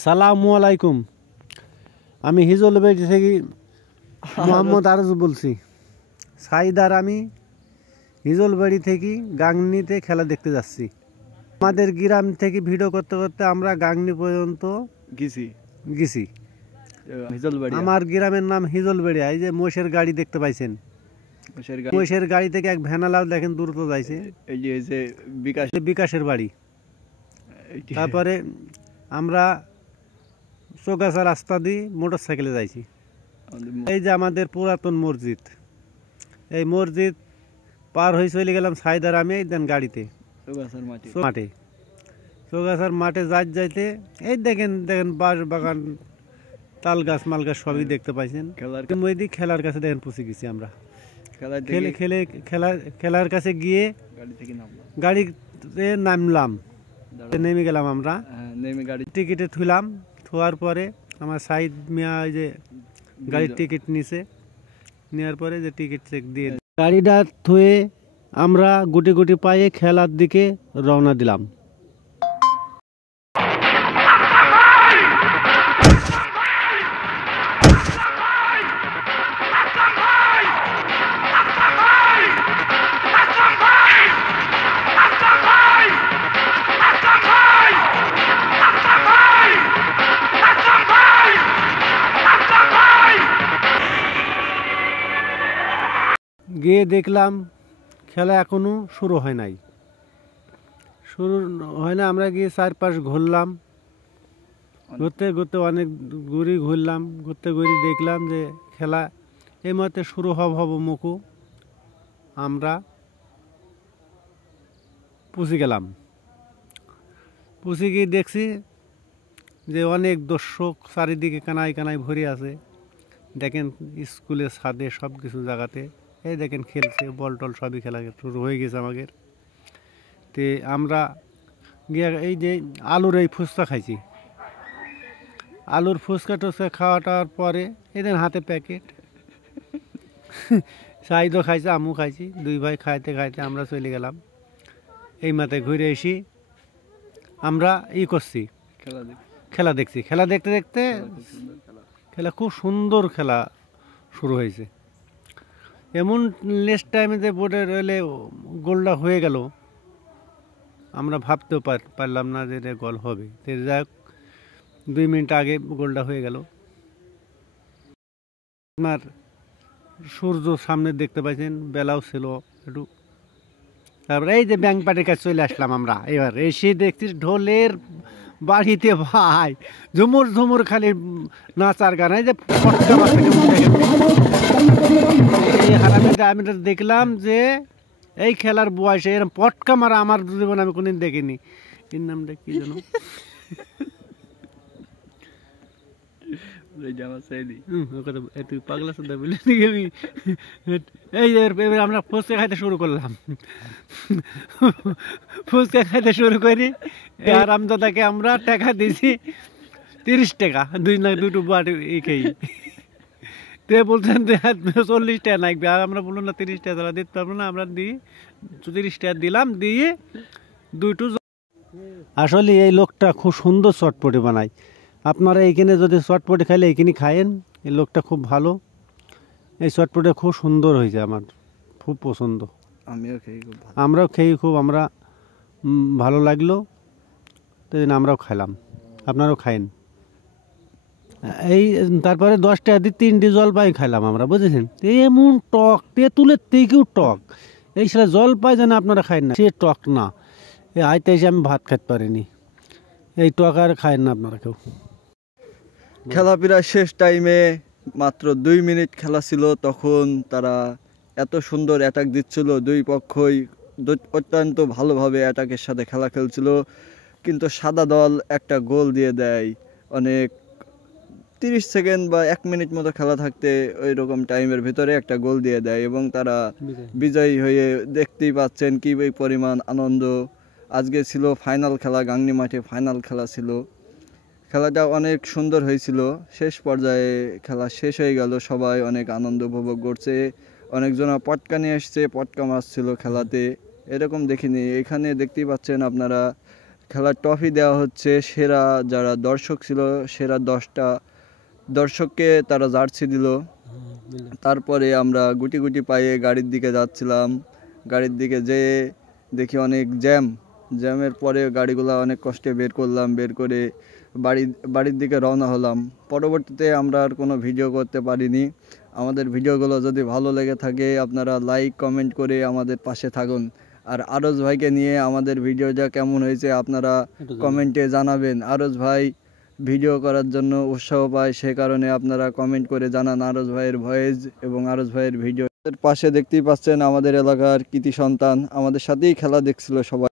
আসসালামু আলাইকুম। আমি হিজলবাড়ি থেকে মোহাম্মদ আরজ বলছি। সাইদ আর আমি হিজলবাড়ি থেকে গাংনীতে খেলা দেখতে যাচ্ছি। আমাদের গ্রাম থেকে ভিডিও করতে করতে আমরা গাংনী পর্যন্ত গেছি। আমার গ্রামের নাম হিজলবাড়ি। এই যে মোষের গাড়ি দেখতে পাইছেন, মোষের গাড়ি থেকে এক ভ্যানালাও দেখেন দ্রুত যাইছে, এই যে বিকাশের বাড়ি। তারপরে আমরা চৌগাছা রাস্তা দিয়ে মোটর সাইকেলে যাইছি। এই যে আমাদের পুরাতন মসজিদ, এই মসজিদ পার হয়ে চলে গেলাম সাইদার আমি দেন গাড়িতে মাঠে, চৌগাছার মাঠে যাইতে এই দেখেন বাঁশ বাগান, তাল গাছ মাল গাছ সবই দেখতে পাইছেন। খেলার কাছে দেখেন পৌঁছে গেছি আমরা। খেলার কাছে গিয়ে গাড়িতে নামলাম, নেমে গেলাম আমরা, টিকিটে থুলাম। থোয়ার পরে আমার সাইড মিয়া ওই যে গাড়ির টিকিট নিছে, নেওয়ার পরে যে টিকিট চেক দিয়ে গাড়িটা থুয়ে আমরা গুটি গুটি পায়ে খেলার দিকে রওনা দিলাম। গিয়ে দেখলাম খেলা এখনো শুরু হয় নাই, আমরা গিয়ে চারপাশ ঘুরলাম, ঘুরতে ঘুরতে অনেক ঘুরলাম, ঘুরতে দেখলাম যে খেলা এই মুহূর্তে শুরু হব মুখু। আমরা পৌঁছে গেলাম, পৌঁছে গিয়ে দেখছি যে অনেক দর্শক চারিদিকে কানায় কানায় ভরে আছে। দেখেন স্কুলের ছাদে সব কিছু জায়গাতে এই দেখেন খেলছে, বল টল সবই খেলা শুরু হয়ে গেছে আমাদের। তে আমরা গিয়ে এই যে আলুর এই ফুচকা খাইছি, আলুর ফুচকা টুচকা খাওয়াটার পরে এদের হাতে প্যাকেট সাইদও খাইছে, আমু খাইছি, দুই ভাই খাইতে খাইতে আমরা চলে গেলাম। এই মাথায় ঘুরে এসি আমরা করছি, খেলা দেখছি। খেলা দেখতে দেখতে খেলা খুব সুন্দর খেলা শুরু হয়েছে। এমন নেক্সট টাইমে যে বোর্ডে রইলে গোলটা হয়ে গেল, আমরা ভাবতেও পারলাম না যে এটা গোল হবে। যাই হোক 2 মিনিট আগে গোলটা হয়ে গেল। আপনার সূর্য সামনে দেখতে পাচ্ছেন, বেলাও ছিল একটু। তারপরে এই যে ব্যাংক পার্টির কাছে চলে আসলাম আমরা। এবার এসে দেখছি ঢোলের বাড়িতে ভাই ঝুমুর ঝুমুর খালি নাচার গান। এই যে আমি দেখলাম যে এই খেলার বয়সে এরকম পটকা মারা আমার জীবনে আমি কোনদিন দেখিনি। এর নামটা কি জানো? পাগলা সুদ্ধা বলি আমি। এই আমরা ফুচকা খাইতে শুরু করলাম, ফুচকা খাইতে শুরু করি। আর আমদাদাকে আমরা টাকা দিয়েছি 30 টাকা, দুটো বাটি খেয়ে। তে বলছেন 40 টাকা লাগবে, আর আমরা বললাম না 30 টাকা তারা দিতে পারবো না, আমরা দিই 30 টাকা দিলাম, দিয়ে দুটো। আসলে এই লোকটা খুব সুন্দর চটপটি বানায়। আপনারা এইখানে যদি চটপটি খাইলে এইখানে খায়েন, এই লোকটা খুব ভালো। এই চটপটি খুব সুন্দর হয়েছে, আমার খুব পছন্দ। আমরাও খেয়ে খুব আমরা ভালো লাগলো, তো আমরাও খাইলাম, আপনারাও খায়েন। এই তারপরে 10 টাকা দিয়ে 3টে জলপাই খাইলাম আমরা, বুঝেছেন? এমন টক, তেঁতুলের থেকেও টক। এই সেটা জলপাই যেন আপনারা খায়েন না, সে টক না। এই আইতে এসে আমি ভাত খাইতে পারিনি, এই টক আর খায়েন না আপনারা কেউ। খেলা প্রায় শেষ টাইমে, মাত্র 2 মিনিট খেলা ছিল, তখন তারা এত সুন্দর অ্যাটাক দিচ্ছিল। দুই পক্ষই অত্যন্ত ভালোভাবে অ্যাটাকের সাথে খেলা খেলছিল, কিন্তু সাদা দল একটা গোল দিয়ে দেয় অনেক 30 সেকেন্ড বা 1 মিনিট মতো খেলা থাকতে ওই রকম টাইমের ভিতরে একটা গোল দিয়ে দেয়, এবং তারা বিজয়ী হয়ে দেখতেই পাচ্ছেন কি পরিমাণ আনন্দ। আজকে ছিল ফাইনাল খেলা, গাংনী মাঠে ফাইনাল খেলা ছিল। খেলাটা অনেক সুন্দর হয়েছিল। শেষ পর্যায়ে খেলা শেষ হয়ে গেল, সবাই অনেক আনন্দ উপভোগ করছে। অনেকজনা পটকা নিয়ে এসছে, পটকা মারছিল খেলাতে, এরকম দেখিনি। এখানে দেখতেই পাচ্ছেন আপনারা খেলার ট্রফি দেওয়া হচ্ছে। সেরা যারা দর্শক ছিল, সেরা 10টা দর্শককে তারা জার্সি দিল। তারপরে আমরা গুটি গুটি পায়ে গাড়ির দিকে যাচ্ছিলাম। গাড়ির দিকে যেয়ে দেখি অনেক জ্যামের পরে গাড়িগুলো অনেক কষ্টে বের করলাম, বের করে বাড়ির দিকে রওনা হলাম। পরবর্তীতে আমরা আর কোনো ভিডিও করতে পারিনি। আমাদের ভিডিওগুলো যদি ভালো লেগে থাকে আপনারা লাইক কমেন্ট করে আমাদের পাশে থাকুন। আর আরজ ভাইকে নিয়ে আমাদের ভিডিওটা কেমন হয়েছে আপনারা কমেন্টে জানাবেন। আরজ ভাই ভিডিও করার জন্য উৎসাহ পায়, সে কারণে আপনারা কমেন্ট করে জানান আরজ ভাইয়ের ভয়েস এবং আরজ ভাইয়ের ভিডিও। পাশে দেখতেই পাচ্ছেন আমাদের এলাকার কৃতি সন্তান আমাদের সাথেই খেলা দেখছিল সবাই।